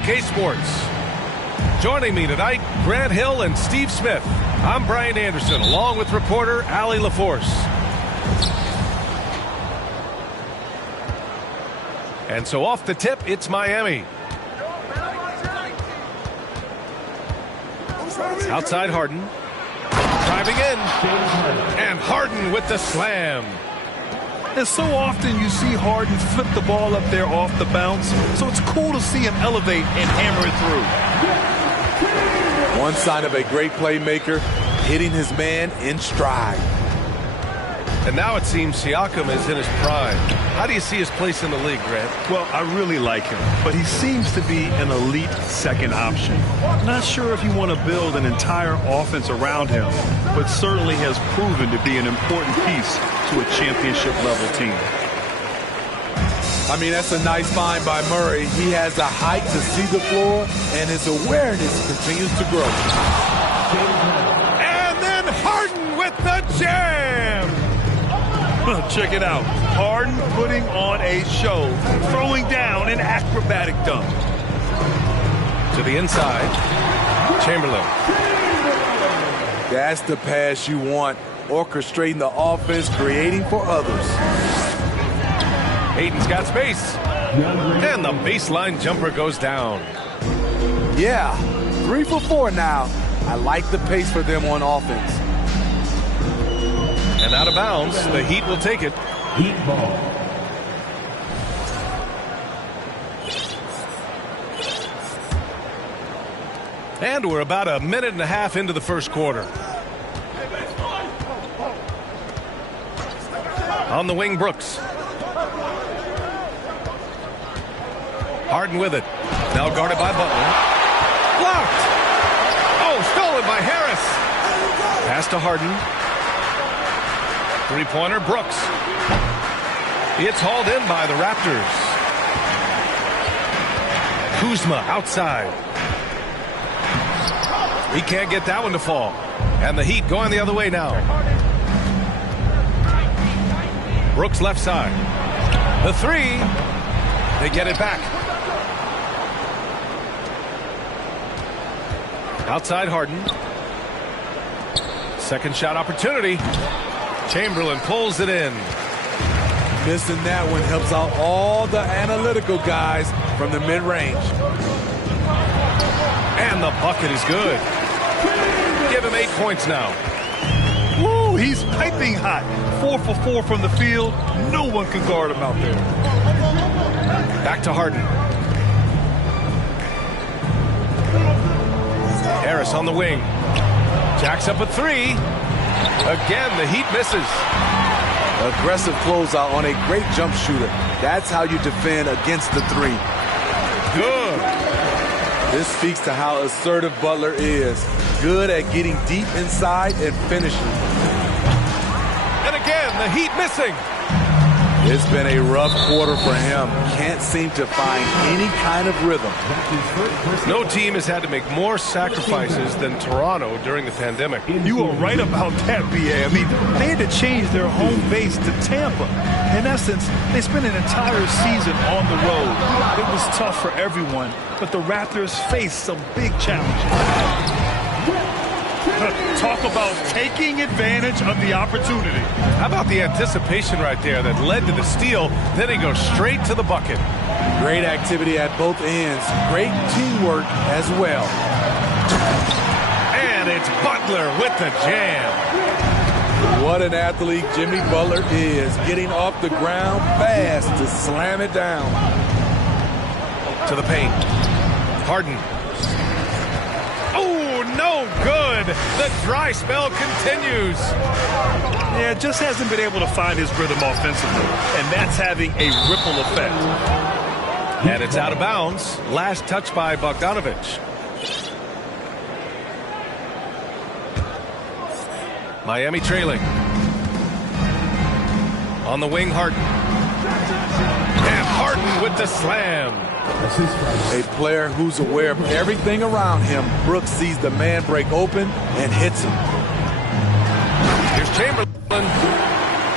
2K Sports. Joining me tonight, Grant Hill and Steve Smith. I'm Brian Anderson, along with reporter Allie LaForce. And so off the tip, it's Miami. Outside Harden. Driving in. And Harden with the slam. And so often you see Harden flip the ball up there off the bounce, so it's cool to see him elevate and hammer it through. One sign of a great playmaker, hitting his man in stride. And now it seems Siakam is in his prime. How do you see his place in the league, Grant? Well, I really like him, but he seems to be an elite second option. Not sure if you want to build an entire offense around him, but certainly has proven to be an important piece to a championship-level team. I mean, that's a nice find by Murray. He has the height to see the floor, and his awareness continues to grow. And then Harden with the jam! Check it out. Harden putting on a show, throwing down an acrobatic dunk. To the inside, Chamberlain. That's the pass you want. Orchestrating the offense, creating for others. Hayden's got space. And the baseline jumper goes down. Yeah, 3 for 4 now. I like the pace for them on offense. And out of bounds, the Heat will take it. Heat ball. And we're about a minute and a half into the first quarter. On the wing, Brooks. Harden with it. Now guarded by Butler. Blocked! Oh, stolen by Harris. Pass to Harden. Three-pointer, Brooks. It's hauled in by the Raptors. Kuzma outside. He can't get that one to fall. And the Heat going the other way now. Brooks left side. The three. They get it back. Outside Harden. Second shot opportunity. Chamberlain pulls it in. Missing that one helps out all the analytical guys from the mid-range. And the bucket is good. Give him 8 points now. Woo, he's piping hot. 4 for 4 from the field. No one can guard him out there. Back to Harden. Harris on the wing. Jacks up a three. Again, the Heat misses. Aggressive closeout on a great jump shooter. That's how you defend against the three. Good. This speaks to how assertive Butler is. Good at getting deep inside and finishing. And again, the Heat missing. It's been a rough quarter for him. Can't seem to find any kind of rhythm. No team has had to make more sacrifices than Toronto during the pandemic. You are right about that, B.A. I mean, they had to change their home base to Tampa. In essence, they spent an entire season on the road. It was tough for everyone, but the Raptors faced some big challenges. Talk about taking advantage of the opportunity. How about the anticipation right there that led to the steal? Then he goes straight to the bucket. Great activity at both ends. Great teamwork as well. And it's Butler with the jam. What an athlete Jimmy Butler is. Getting off the ground fast to slam it down. To the paint. Harden. Oh, no good. The dry spell continues. Yeah, just hasn't been able to find his rhythm offensively, and that's having a ripple effect. And it's out of bounds. Last touch by Bogdanovich. Miami trailing. On the wing, Harden. And Harden with the slam. A player who's aware of everything around him. Brooks sees the man break open and hits him. Here's Chamberlain.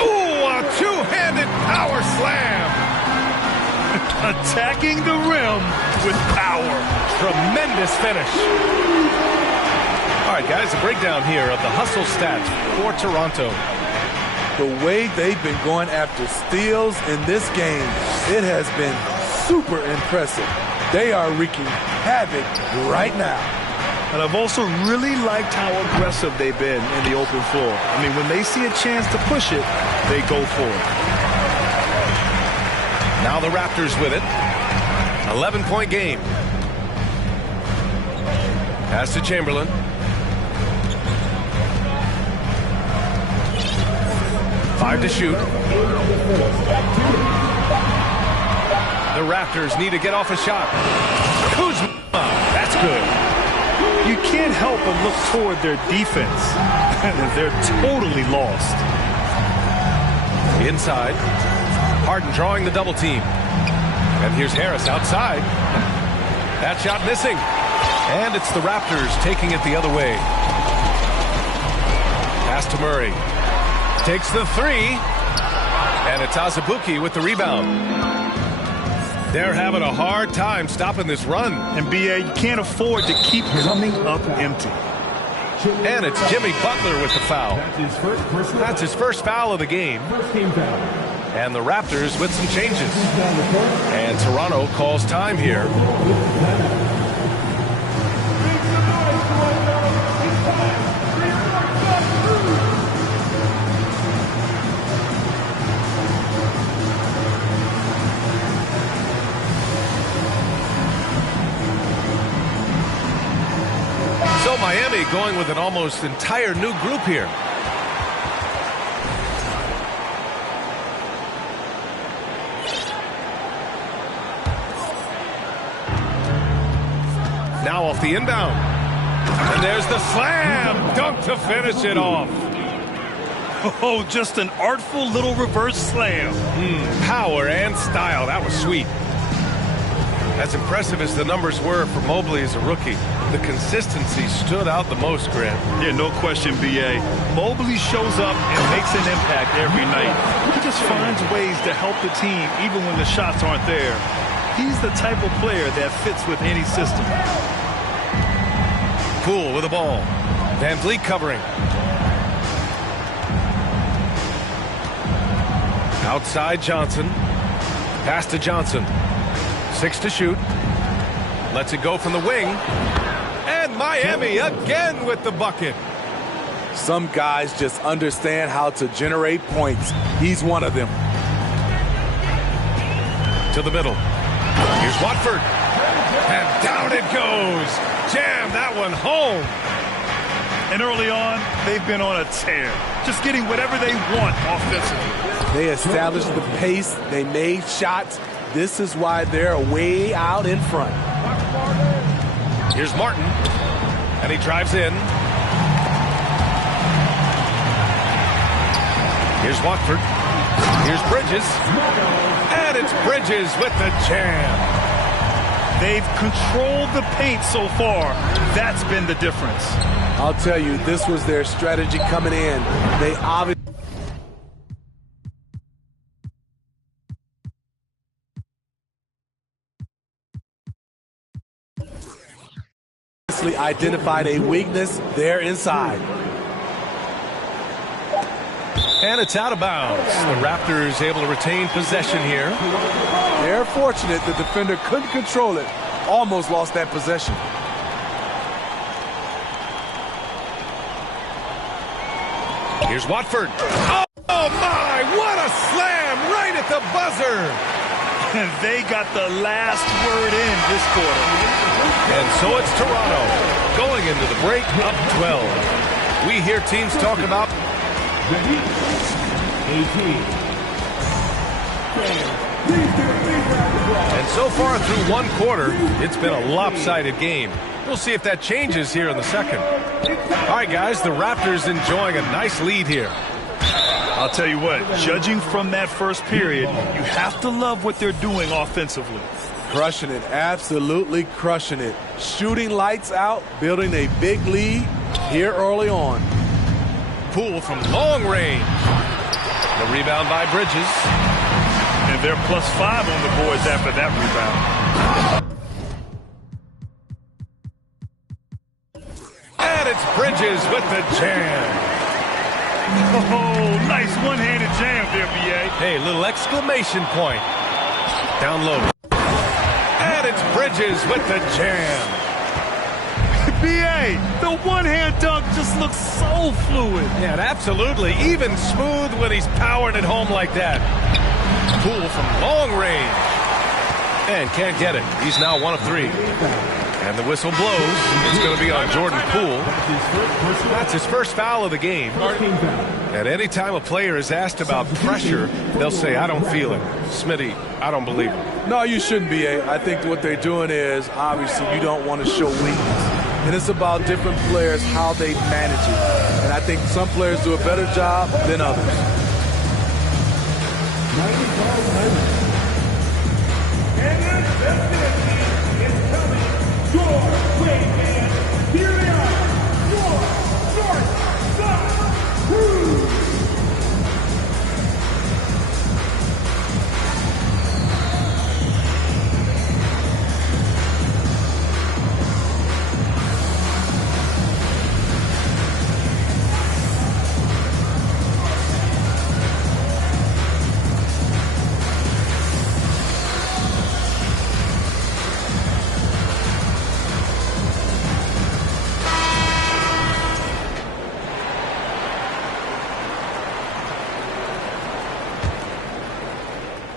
Ooh, a two-handed power slam. Attacking the rim with power. Tremendous finish. All right, guys, a breakdown here of the hustle stats for Toronto. The way they've been going after steals in this game, it has been super impressive. They are wreaking havoc right now. And I've also really liked how aggressive they've been in the open floor. I mean, when they see a chance to push it, they go for it. Now the Raptors with it. 11-point game. Pass to Chamberlain. Five to shoot. The Raptors need to get off a shot. Kuzma. That's good. You can't help but look toward their defense. They're totally lost. Inside. Harden drawing the double team. And here's Harris outside. That shot missing. And it's the Raptors taking it the other way. Pass to Murray. Takes the three. And it's Azubuike with the rebound. They're having a hard time stopping this run. And BA, you can't afford to keep coming up empty. And it's Jimmy Butler with the foul. That's his first foul of the game. And the Raptors with some changes. And Toronto calls time here. So Miami going with an almost entire new group here. Now off the inbound. And there's the slam dunk to finish it off. Oh, just an artful little reverse slam. Power and style. That was sweet. As impressive as the numbers were for Mobley as a rookie, the consistency stood out the most, Grant. Yeah, no question, B.A. Mobley shows up and makes an impact every night. He just finds ways to help the team even when the shots aren't there. He's the type of player that fits with any system. Poole with the ball. Van Vliet covering. Outside Johnson. Pass to Johnson. 6 to shoot. Lets it go from the wing. And Miami again with the bucket. Some guys just understand how to generate points. He's one of them. To the middle. Here's Watford. And down it goes. Jam that one home. And early on, they've been on a tear. Just getting whatever they want offensively. They established the pace. They made shots. This is why they're way out in front. Here's Martin. And he drives in. Here's Watford. Here's Bridges. And it's Bridges with the jam. They've controlled the paint so far. That's been the difference. I'll tell you, this was their strategy coming in. They obviously identified a weakness there inside. And it's out of bounds. The Raptors able to retain possession here. They're fortunate the defender couldn't control it. Almost lost that possession. Here's Watford. Oh my, what a slam right at the buzzer. And they got the last word in this quarter. And so it's Toronto going into the break up 12. We hear teams talk about and so far through one quarter, it's been a lopsided game. We'll see if that changes here in the second. All right, guys, the Raptors enjoying a nice lead here. I'll tell you what, judging from that first period, you have to love what they're doing offensively. Crushing it, absolutely crushing it. Shooting lights out, building a big lead here early on. Poole from long range. The rebound by Bridges. And they're +5 on the boards after that rebound. And it's Bridges with the jam. Oh, nice one-handed jam there, B.A. Hey, little exclamation point. Down low. And it's Bridges with the jam. B.A., the one-hand dunk just looks so fluid. Yeah, absolutely. Even smooth when he's powering it home like that. Poole from long range. And can't get it. He's now 1 of 3. And the whistle blows. It's going to be on Jordan Poole. That's his first foul of the game. And anytime a player is asked about pressure, they'll say, I don't feel it. Smitty, I don't believe it. No, you shouldn't be. I think what they're doing is, obviously, you don't want to show weakness. And it's about different players, how they manage it. And I think some players do a better job than others.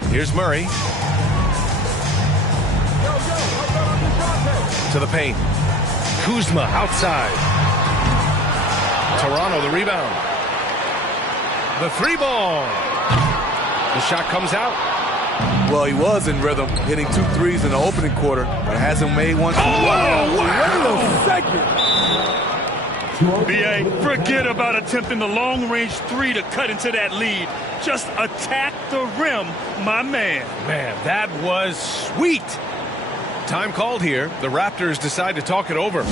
Here's Murray. To the paint. Kuzma outside. Toronto the rebound. The 3-ball. The shot comes out. Well, he was in rhythm, hitting 2 threes in the opening quarter, but hasn't made one. Oh, wow! Wait a second. B.A., forget about attempting the long-range 3 to cut into that lead. Just attack the rim, my man. Man, that was sweet. Time called here. The Raptors decide to talk it over.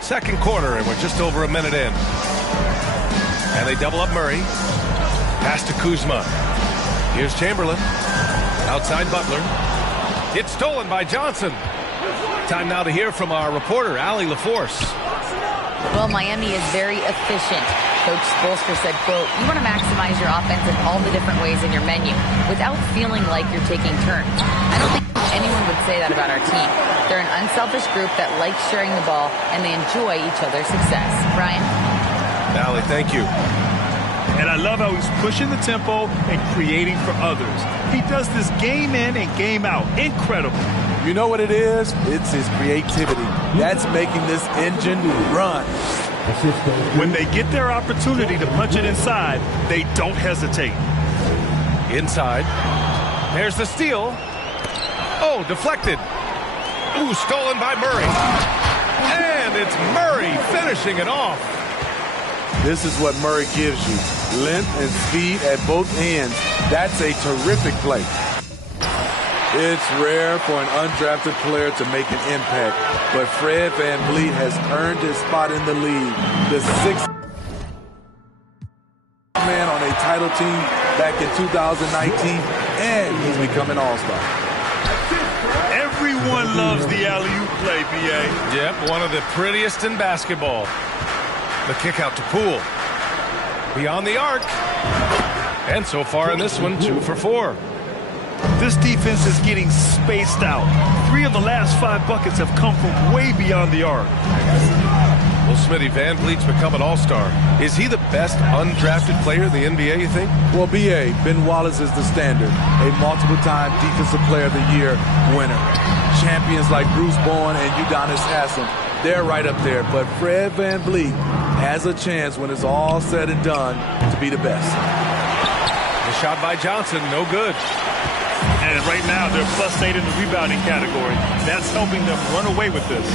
Second quarter, and we're just over a minute in. And they double up Murray. Pass to Kuzma. Here's Chamberlain. Outside Butler. It's stolen by Johnson. Time now to hear from our reporter, Allie LaForce. Well, Miami is very efficient. Coach Spoelstra said, quote, you want to maximize your offense in all the different ways in your menu without feeling like you're taking turns. I don't think anyone would say that about our team. They're an unselfish group that likes sharing the ball, and they enjoy each other's success. Ryan? Allie, thank you. And I love how he's pushing the tempo and creating for others. He does this game in and game out. Incredible. You know what it is? It's his creativity. That's making this engine run. When they get their opportunity to punch it inside, they don't hesitate. Inside. There's the steal. Oh, deflected. Ooh, stolen by Murray. And it's Murray finishing it off. This is what Murray gives you. Length and speed at both ends. That's a terrific play. It's rare for an undrafted player to make an impact, but Fred VanVleet has earned his spot in the league. The sixth man on a title team back in 2019, and he's become an all-star. Everyone loves the alley-oop play, B.A. Yep, one of the prettiest in basketball. The kick out to Poole. Beyond the arc. And so far in this one, 2 for 4. This defense is getting spaced out. 3 of the last 5 buckets have come from way beyond the arc. Well, Smitty, VanVleet's become an all-star. Is he the best undrafted player in the NBA, you think? Well, B.A., Ben Wallace is the standard. A multiple-time Defensive Player of the Year winner. Champions like Bruce Bowen and Udonis Haslem, they're right up there. But Fred VanVleet has a chance when it's all said and done to be the best. The shot by Johnson, no good. And right now, they're +8 in the rebounding category. That's helping them run away with this.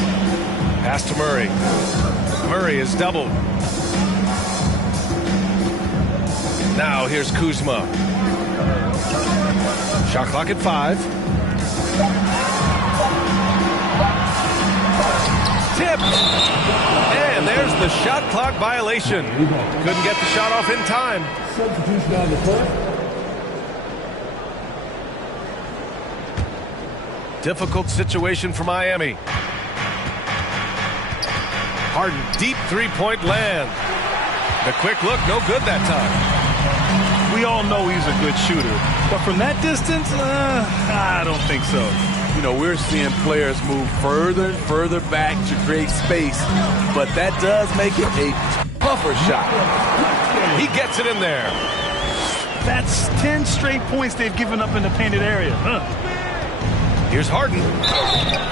Pass to Murray. Murray is doubled. Now here's Kuzma. Shot clock at 5. Tip. And there's the shot clock violation. Couldn't get the shot off in time. Substitution on the court. Difficult situation for Miami. Harden, deep three-point land. The quick look, no good that time. We all know he's a good shooter, but from that distance, I don't think so. You know, we're seeing players move further and further back to create space, but that does make it a tougher shot. He gets it in there. That's 10 straight points they've given up in the painted area. Here's Harden.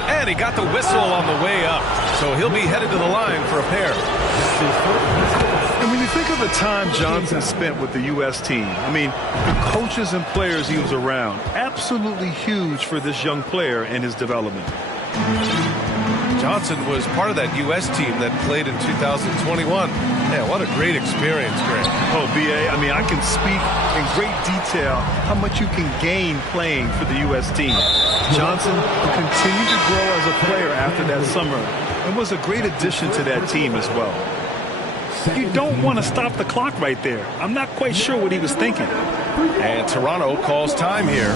And he got the whistle on the way up. So he'll be headed to the line for a pair. And when you think of the time Johnson spent with the U.S. team, I mean, the coaches and players he was around, absolutely huge for this young player and his development. Johnson was part of that U.S. team that played in 2021. Man, what a great experience, Grant. Oh, B.A., I mean, I can speak in great detail how much you can gain playing for the U.S. team. Johnson continued to grow as a player after that summer and was a great addition to that team as well. You don't want to stop the clock right there. I'm not quite sure what he was thinking. And Toronto calls time here.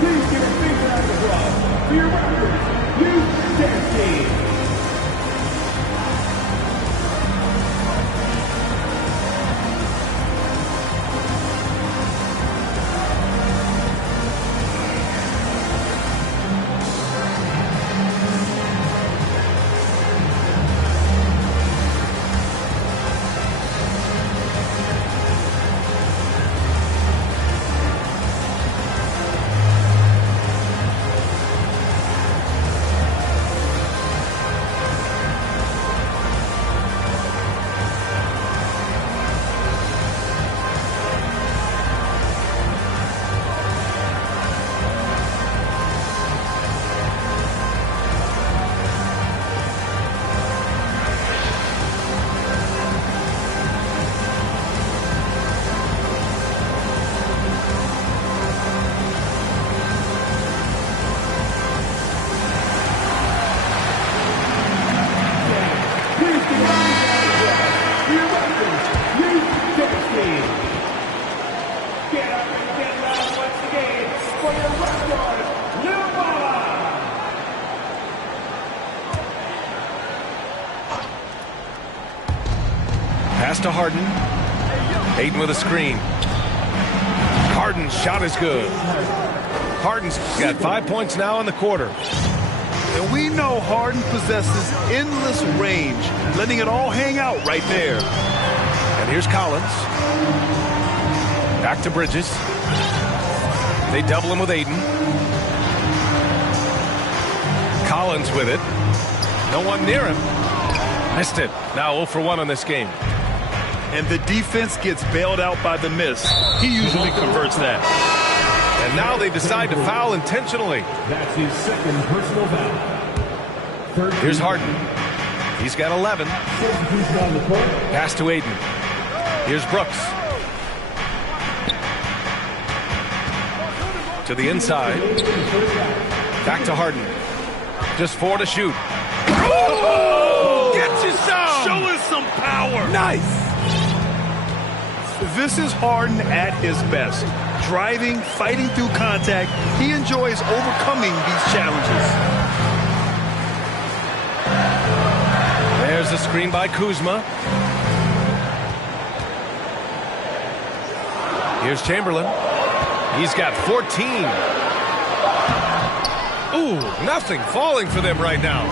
Please give a big round of applause for your Raptors, youth dance team. Pass to Harden. Ayton with a screen. Harden's shot is good. Harden's got 5 points now in the quarter. And we know Harden possesses endless range, letting it all hang out right there. And here's Collins. Back to Bridges. They double him with Ayton. Collins with it. No one near him. Missed it. Now 0 for 1 on this game. And the defense gets bailed out by the miss. He usually converts that. And now they decide to foul intentionally. That's his second personal foul. Here's Harden. He's got 11. Pass to Aiden. Here's Brooks. To the inside. Back to Harden. Just 4 to shoot. Oh! Gets you some! Show us some power. Nice. This is Harden at his best. Driving, fighting through contact. He enjoys overcoming these challenges. There's a screen by Kuzma. Here's Chamberlain. He's got 14. Ooh, nothing falling for them right now.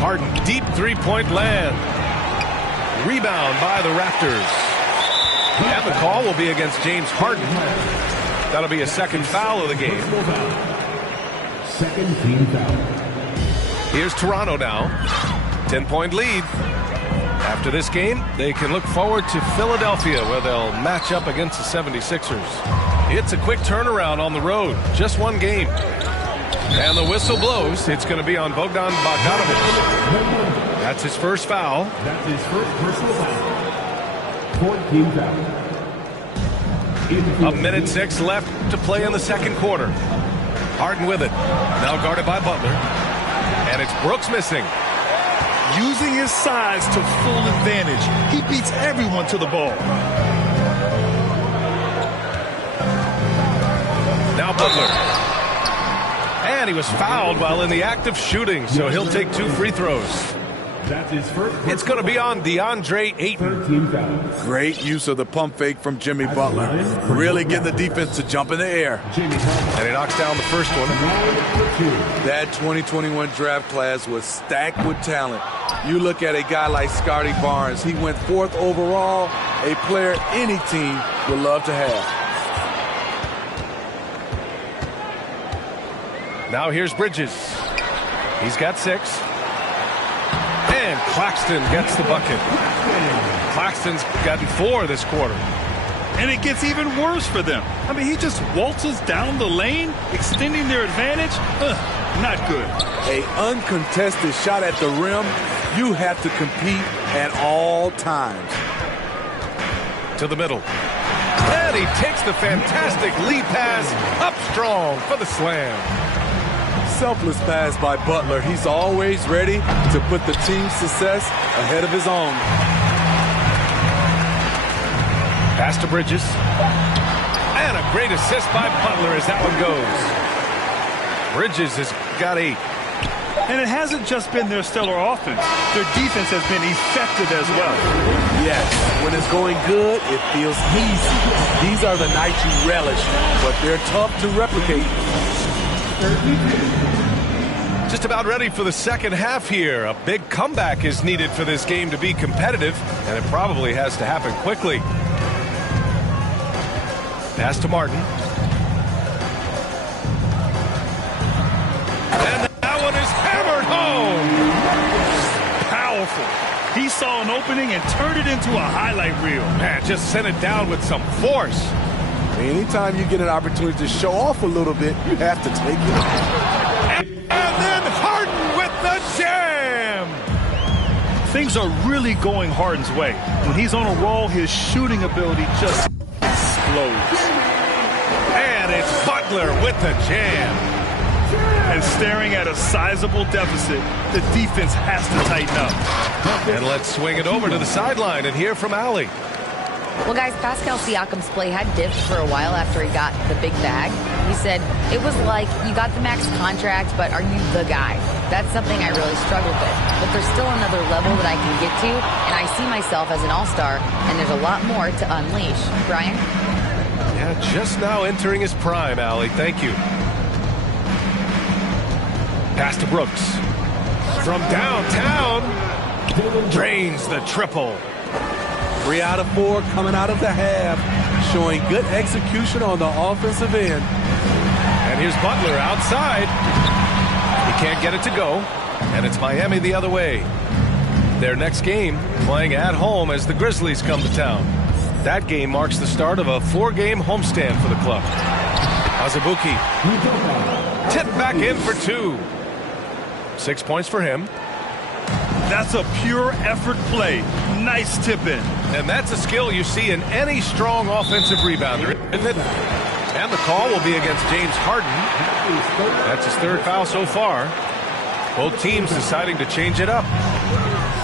Harden, deep three-point land. Rebound by the Raptors. And the call will be against James Harden. That'll be a second foul of the game. Second team foul. Here's Toronto now. 10-point lead. After this game, they can look forward to Philadelphia, where they'll match up against the 76ers. It's a quick turnaround on the road. Just one game. And the whistle blows. It's going to be on Bogdan Bogdanovic. That's his first foul. That's his first personal foul. 14 foul. A minute 6 left to play in the second quarter. Harden with it. Now guarded by Butler. And it's Brooks missing. Using his size to full advantage. He beats everyone to the ball. Now Butler. And he was fouled while in the act of shooting, so he'll take 2 free throws. That's his first. It's going to be on DeAndre Ayton. 13 foul. Great use of the pump fake from Jimmy Butler. Really getting the defense to jump in the air. And he knocks down the first one. That 2021 draft class was stacked with talent. You look at a guy like Scotty Barnes. He went 4th overall, a player any team would love to have. Now here's Bridges. He's got 6. And Claxton gets the bucket. Claxton's gotten 4 this quarter. And it gets even worse for them. I mean, he just waltzes down the lane, extending their advantage. Not good. A uncontested shot at the rim. You have to compete at all times. To the middle. And he takes the fantastic lead pass up strong for the slam. Selfless pass by Butler. He's always ready to put the team's success ahead of his own. Pass to Bridges. And a great assist by Butler as that one goes. Bridges has got 8. And it hasn't just been their stellar offense. Their defense has been effective as well. Yes, when it's going good, it feels easy. These are the nights you relish, but they're tough to replicate. Just about ready for the second half here. A big comeback is needed for this game to be competitive, and it probably has to happen quickly. Pass to Martin. And that one is hammered home. Powerful. He saw an opening and turned it into a highlight reel. Man, just sent it down with some force. Anytime you get an opportunity to show off a little bit, you have to take it. And then Harden with the jam. Things are really going Harden's way. When he's on a roll, his shooting ability just explodes. And it's Butler with the jam. And staring at a sizable deficit, the defense has to tighten up. And let's swing it over to the sideline and hear from Allie. Well, guys, Pascal Siakam's play had dipped for a while after he got the big bag. He said, it was like, you got the max contract, but are you the guy? That's something I really struggled with. But there's still another level that I can get to, and I see myself as an all-star, and there's a lot more to unleash. Brian? Yeah, just now entering his prime, Allie. Thank you. Pass to Brooks. From downtown, drains the triple. 3 out of 4 coming out of the half, showing good execution on the offensive end. And here's Butler outside. He can't get it to go, and it's Miami the other way. Their next game playing at home as the Grizzlies come to town. That game marks the start of a 4-game homestand for the club. Azubuike tipped back in for 2. 6 points for him. That's a pure effort play. Nice tip in. And that's a skill you see in any strong offensive rebounder, isn't it? And the call will be against James Harden. That's his third foul so far. Both teams deciding to change it up.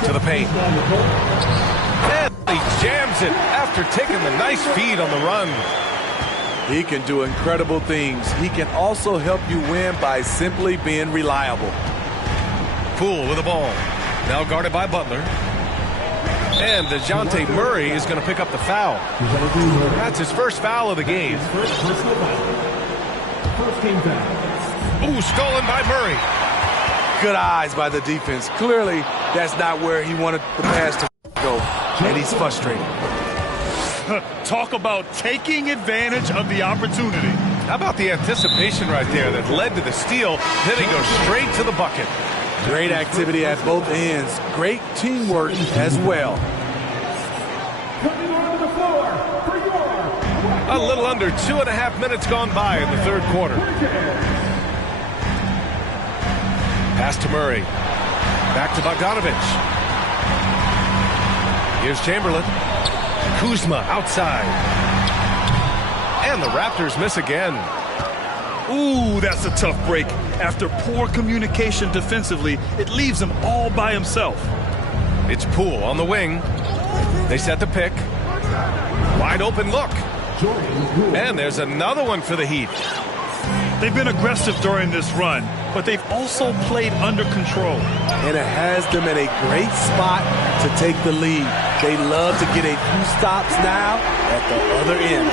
To the paint. And he jams it after taking the nice feed on the run. He can do incredible things. He can also help you win by simply being reliable. Poole with the ball. Now guarded by Butler. And DeJounte Murray is going to pick up the foul. That's his first foul of the game. Ooh, stolen by Murray. Good eyes by the defense. Clearly, that's not where he wanted the pass to go. And he's frustrated. Talk about taking advantage of the opportunity. How about the anticipation right there that led to the steal? Then he goes straight to the bucket. Great activity at both ends. Great teamwork as well. A little under 2.5 minutes gone by in the third quarter. Pass to Murray. Back to Bogdanovich. Here's Chamberlain. Kuzma outside. And the Raptors miss again. Ooh, that's a tough break. After poor communication defensively, it leaves him all by himself. It's Poole on the wing. They set the pick. Wide open look. And there's another one for the Heat. They've been aggressive during this run, but they've also played under control. And it has them in a great spot to take the lead. They love to get a few stops now at the other end.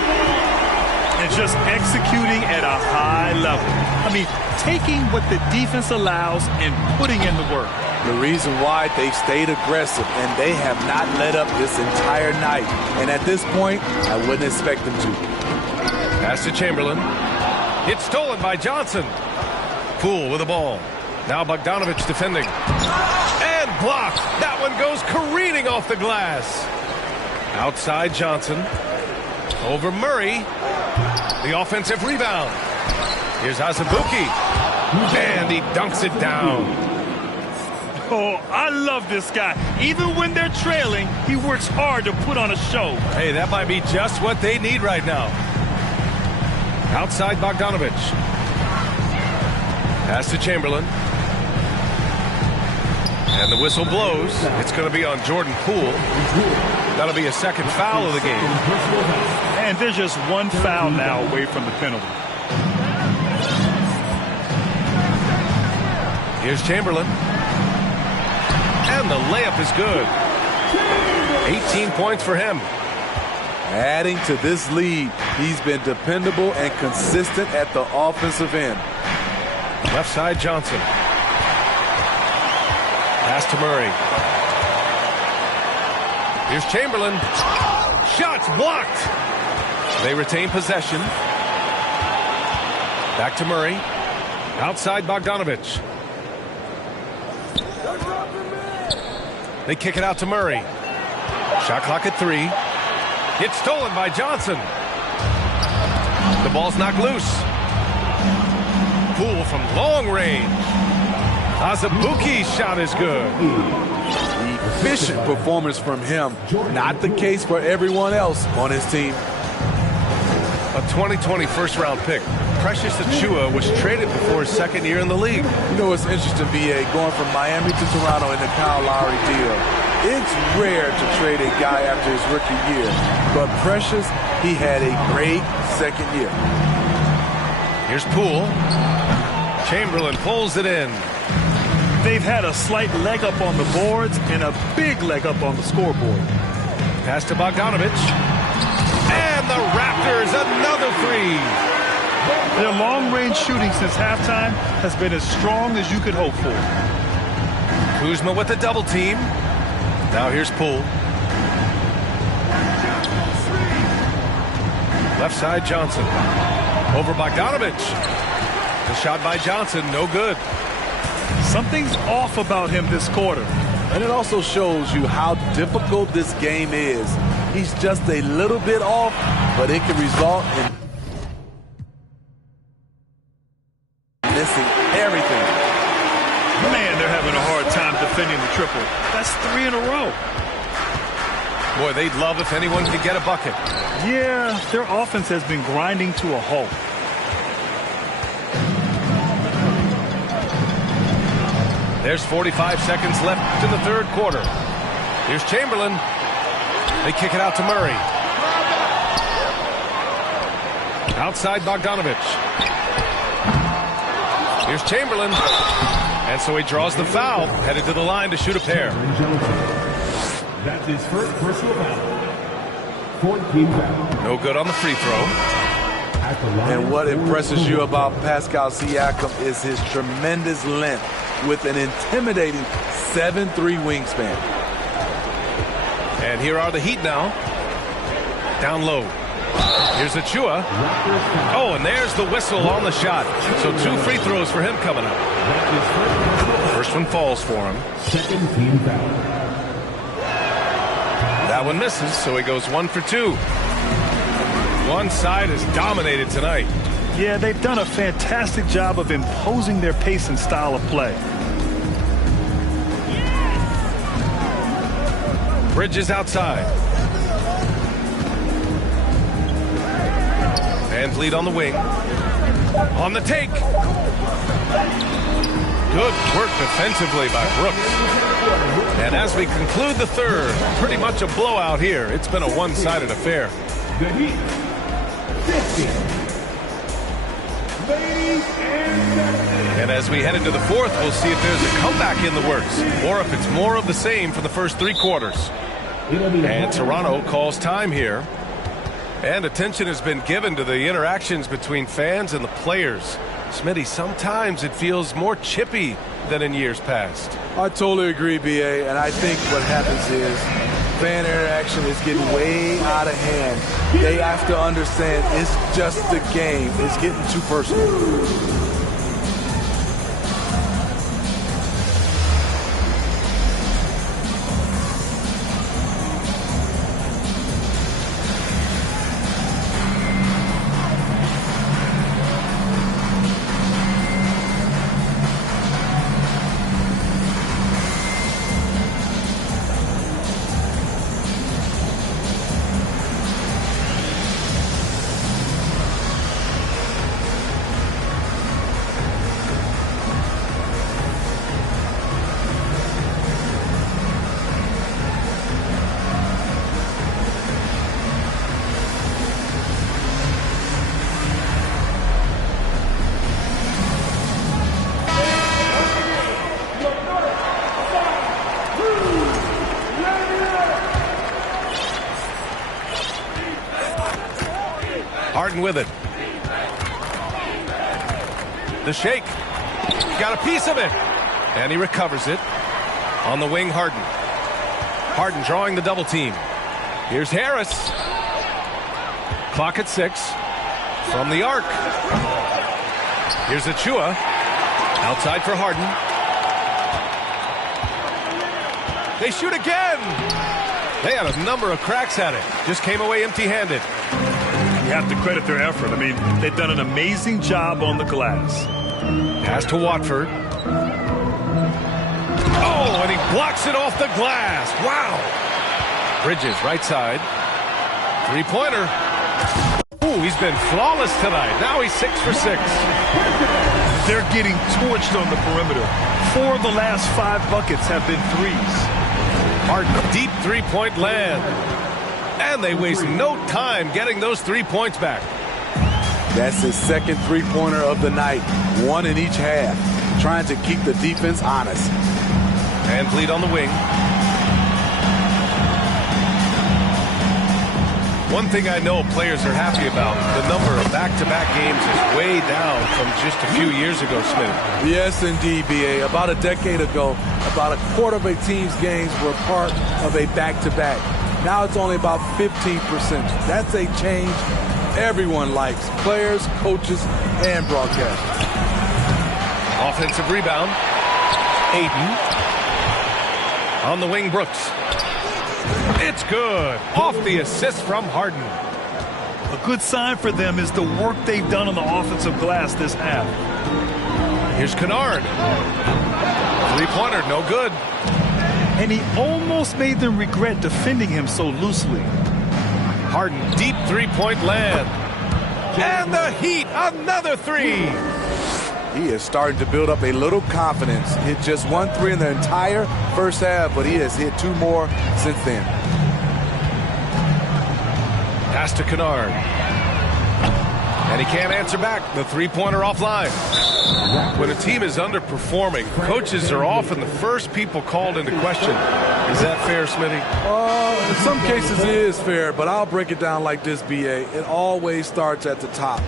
And just executing at a high level. I mean, taking what the defense allows and putting in the work. The reason why they've stayed aggressive and they have not let up this entire night. And at this point, I wouldn't expect them to. Pass to Chamberlain. It's stolen by Johnson. Poole with the ball. Now Bogdanovich defending. And blocked. That one goes careening off the glass. Outside Johnson. Over Murray. The offensive rebound. Here's Azubuike. And he dunks it down. Oh, I love this guy. Even when they're trailing, he works hard to put on a show. Hey, that might be just what they need right now. Outside Bogdanovich. Pass to Chamberlain. And the whistle blows. It's going to be on Jordan Poole. That'll be a second foul of the game. And there's just one foul now away from the penalty. Here's Chamberlain. And the layup is good. 18 points for him. Adding to this lead, he's been dependable and consistent at the offensive end. Left side Johnson. Pass to Murray. Here's Chamberlain. Shots blocked. They retain possession. Back to Murray. Outside Bogdanovich. They kick it out to Murray. Shot clock at 3. It's stolen by Johnson. The ball's knocked loose. Poole from long range. Azubuike's shot is good. Efficient performance from him. Not the case for everyone else on his team. A 2020 first-round pick. Precious Achiuwa was traded before his second year in the league. You know, it's interesting, B.A., going from Miami to Toronto in the Kyle Lowry deal. It's rare to trade a guy after his rookie year. But Precious, he had a great second year. Here's Poole. Chamberlain pulls it in. They've had a slight leg up on the boards and a big leg up on the scoreboard. Pass to Bogdanovich. And the Raptors, another 3. Their long-range shooting since halftime has been as strong as you could hope for. Kuzma with the double team. Now here's Poole. Left side Johnson. Over Bogdanovich. The shot by Johnson, no good. Something's off about him this quarter. And it also shows you how difficult this game is. He's just a little bit off, but it can result in missing everything. Man, they're having a hard time defending. defending the triple. That's 3 in a row. Boy, they'd love if anyone could get a bucket. Yeah, their offense has been grinding to a halt. There's 45 seconds left in the third quarter. Here's Chamberlain. They kick it out to Murray. Outside Bogdanovich. Here's Chamberlain. And so he draws the foul, headed to the line to shoot a pair. That's his first personal foul. 14 foul. No good on the free throw. And what impresses you about Pascal Siakam is his tremendous length with an intimidating 7'3" wingspan. And here are the Heat now. Down low. Here's Achua. Oh, and there's the whistle on the shot. So 2 free throws for him coming up. First one falls for him. Second team foul. That one misses, so he goes 1 for 2. One side is dominated tonight. Yeah, they've done a fantastic job of imposing their pace and style of play. Bridges outside. Van Vliet on the wing. On the take. Good work defensively by Brooks. And as we conclude the third, pretty much a blowout here. It's been a one-sided affair. The Heat, 50. Ladies and gentlemen. And as we head into the fourth, we'll see if there's a comeback in the works, or if it's more of the same for the first 3 quarters. And Toronto calls time here. And attention has been given to the interactions between fans and the players. Smitty, sometimes it feels more chippy than in years past. I totally agree, B.A., and I think what happens is fan interaction is getting way out of hand. They have to understand it's just a game. It's getting too personal. Harden with it. The shake. Got a piece of it. And he recovers it. On the wing, Harden. Harden drawing the double team. Here's Harris. Clock at 6. From the arc. Here's Achua. Outside for Harden. They shoot again. They had a number of cracks at it. Just came away empty-handed. You have to credit their effort. I mean, they've done an amazing job on the glass. Pass to Watford. Oh, and he blocks it off the glass. Wow. Bridges, right side. Three-pointer. Ooh, he's been flawless tonight. Now he's 6 for 6. They're getting torched on the perimeter. 4 of the last 5 buckets have been threes. Harden, deep three-point land. And they waste no time getting those 3 points back. That's his second three-pointer of the night. 1 in each half. Trying to keep the defense honest. Van Vliet on the wing. One thing I know players are happy about, the number of back-to-back games is way down from just a few years ago, Smith. Yes, indeed, B.A. About a decade ago, about a quarter of a team's games were part of a back-to-back. Now it's only about 15%. That's a change everyone likes. Players, coaches, and broadcasters. Offensive rebound. Aiden. On the wing, Brooks. It's good. Off the assist from Harden. A good sign for them is the work they've done on the offensive glass this half. Here's Kennard. Three-pointer, no good. and he almost made them regret defending him so loosely. Harden, deep three-point land. And the Heat, another three. He is starting to build up a little confidence. Hit just 1 3 in the entire first half, but he has hit 2 more since then. Pass to Kennard. And he can't answer back. The three-pointer offline. When a team is underperforming, coaches are often the first people called into question. Is that fair, Smitty? In some cases it is fair, but I'll break it down like this, B.A. It always starts at the top.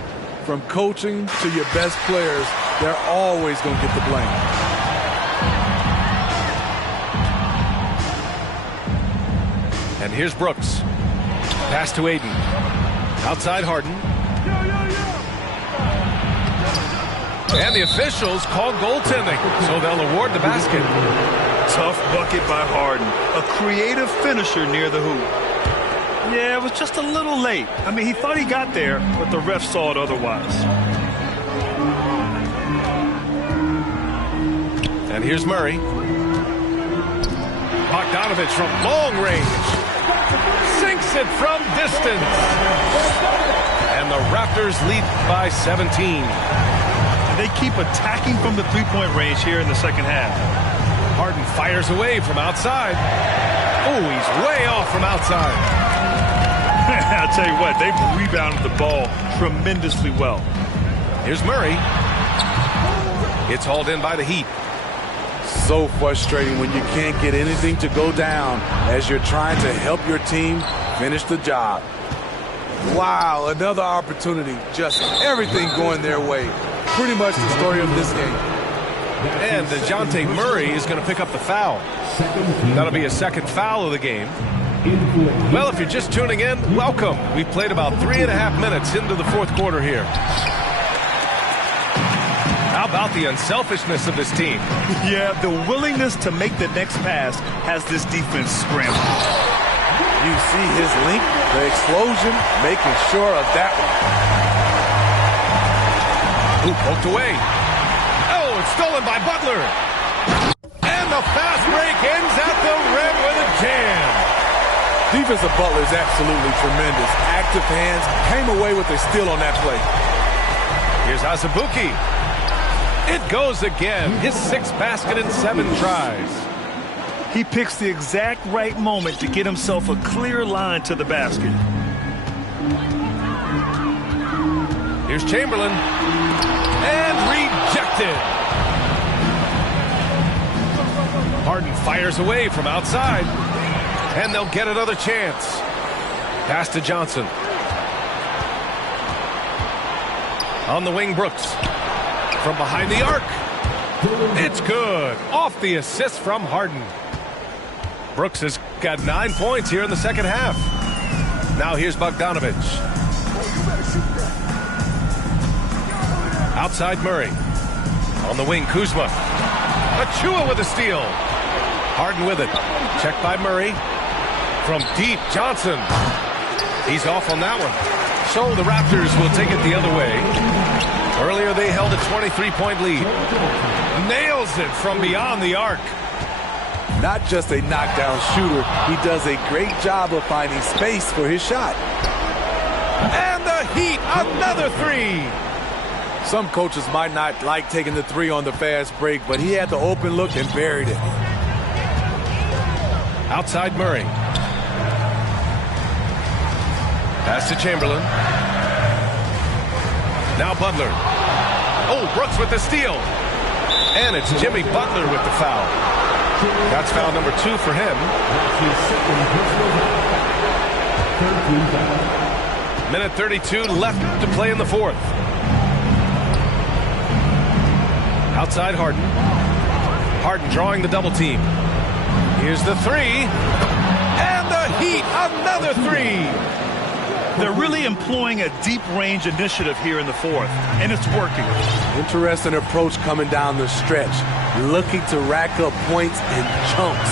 From coaching to your best players, they're always going to get the blame. And here's Brooks. Pass to Aiden. Outside Harden. And the officials call goaltending, so they'll award the basket. Tough bucket by Harden. A creative finisher near the hoop. Yeah, it was just a little late. I mean, he thought he got there, but the ref saw it otherwise. And here's Murray. Bogdanovich from long range. Sinks it from distance. And the Raptors lead by 17. And they keep attacking from the three-point range here in the second half. Harden fires away from outside. Oh, he's way off from outside. I'll tell you what, they've rebounded the ball tremendously well. Here's Murray. It's hauled in by the Heat. So frustrating when you can't get anything to go down as you're trying to help your team finish the job. Wow, another opportunity. Just everything going their way. Pretty much the story of this game. And DeJounte Murray is going to pick up the foul. That'll be a second foul of the game. Well, if you're just tuning in, welcome. We've played about 3.5 minutes into the fourth quarter here. How about the unselfishness of this team? Yeah, the willingness to make the next pass has this defense scrambling. You see his link, the explosion, making sure of that one. Ooh, poked away. Oh, it's stolen by Butler. And the fast break ends at the rim with a jam. Defensive Butler is absolutely tremendous. Active hands, came away with a steal on that play. Here's Azubuike. It goes again. His 6th basket in 7 tries. He picks the exact right moment to get himself a clear line to the basket. Here's Chamberlain. And rejected. Harden fires away from outside. And they'll get another chance. Pass to Johnson. On the wing, Brooks. From behind the arc. It's good. Off the assist from Harden. Brooks has got 9 points here in the second half. Now here's Bogdanovich. Outside Murray. On the wing, Kuzma. Achua with a steal. Harden with it. Checked by Murray. From deep, Johnson. He's off on that one. So the Raptors will take it the other way. Earlier they held a 23-point lead. Nails it from beyond the arc. Not just a knockdown shooter, he does a great job of finding space for his shot. And the Heat, another three. Some coaches might not like taking the three on the fast break, but he had the open look and buried it. Outside Murray. Pass to Chamberlain. Now Butler. Oh, Brooks with the steal. And it's Jimmy Butler with the foul. That's foul number 2 for him. Minute 32 left to play in the fourth. Outside Harden. Harden drawing the double team. Here's the three. And the Heat, another three. They're really employing a deep range initiative here in the fourth, and it's working. Interesting approach coming down the stretch, looking to rack up points in chunks.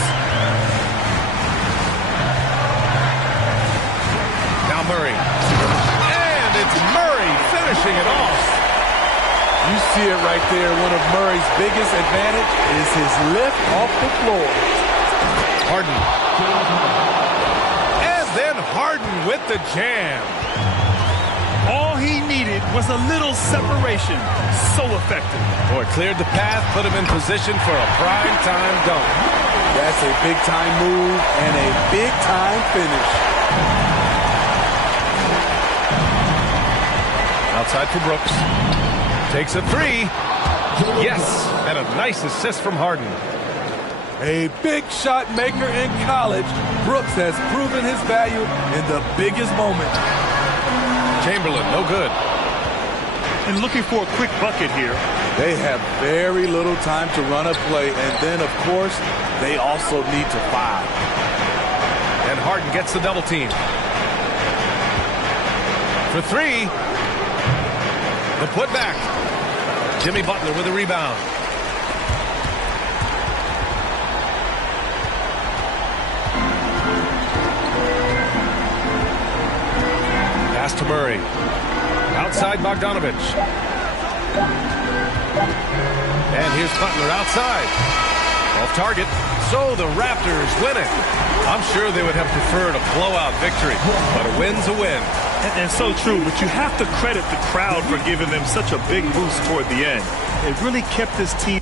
Now Murray. And it's Murray finishing it off. You see it right there. One of Murray's biggest advantage is his lift off the floor. Harden. And then Harden with the jam. All he needed was a little separation. So effective. Boy, cleared the path, put him in position for a prime-time dunk. That's a big-time move and a big-time finish. Outside for Brooks. Takes a three. Yes, and a nice assist from Harden. A big shot maker in college, Brooks has proven his value in the biggest moment. Chamberlain, no good. And looking for a quick bucket here. They have very little time to run a play, and then, of course, they also need to foul. And Harden gets the double team. For three. The putback. Jimmy Butler with a rebound. Pass to Murray. Outside Bogdanovich. And here's Butler outside. Off target. So the Raptors win it. I'm sure they would have preferred a blowout victory, but a win's a win. And so true, but you have to credit the crowd for giving them such a big boost toward the end. It really kept this team